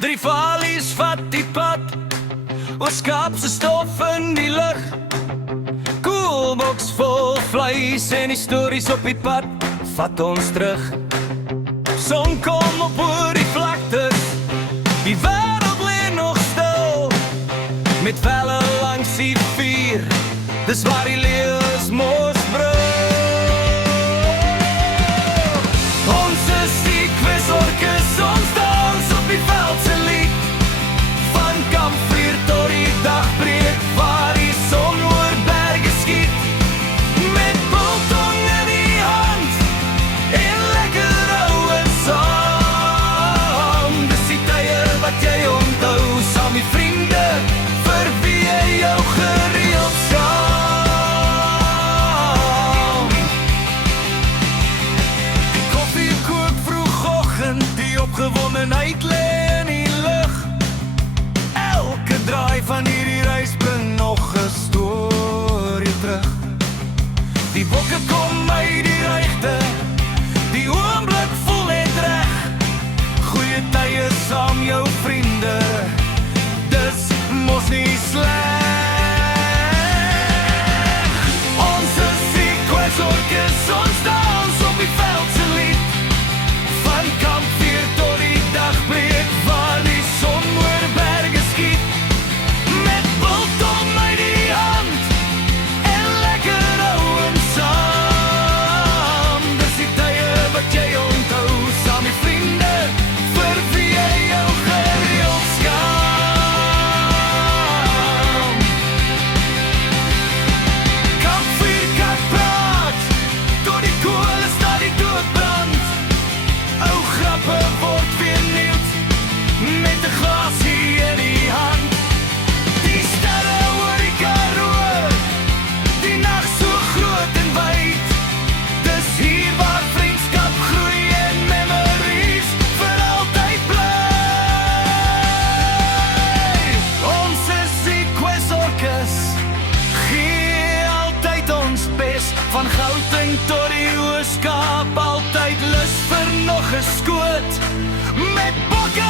Drie valies vat die pad, oorskaapse stof in die lug. Koelboks vol vleis en histories op die pad, vat ons terug. Son kom op oor die vlaktes, die wêreld lê nog stil. Met velle langs die vuur, dis waar die leeu's mos brul. Ons is die kwisorkes, ons dans op die veld se lied. Van kampvuur tot die dagbreek, waar die son oor berge skiet. Met biltong in die hand, en lekker ouwe saam. Dis die tye wat jy onthou, saam die vriende, vir wie jy jou gereeld saam. Die koffie kook vroegoggend, die opgewondenheid lê in die lug. Elke draai van hierdie reis bring nog 'n storie terug. Die bokke kom uit die regte, die oomblik voel net reg. Goeie tye saam jou vriende, dis mos nie sleg. Ons is die kwisorkes, ons dans op die veld se lied. Van kampvuur tot die dagbreek, waar die son oor berge skiet. Met biltong uit die hand, en lekker ouens saam. Dis die tye wat jy onthou, saam die vriende, vir wie jy jou gereeld skaam. Kampvuur kan praat, tot die kool staat die dood brand. Ou grappe word weer nuut, met 'n glasie in die hand. Die sterre oor die Karoo, die nag so groot en wyd. Dis hier waar vriendskap groei en memories vir altyd bly. Ons is die kwisorkes, gee altyd ons bes. Van Gauteng tot die Oos-Kaap, altyd lus vir nog 'n skoot. Met bokke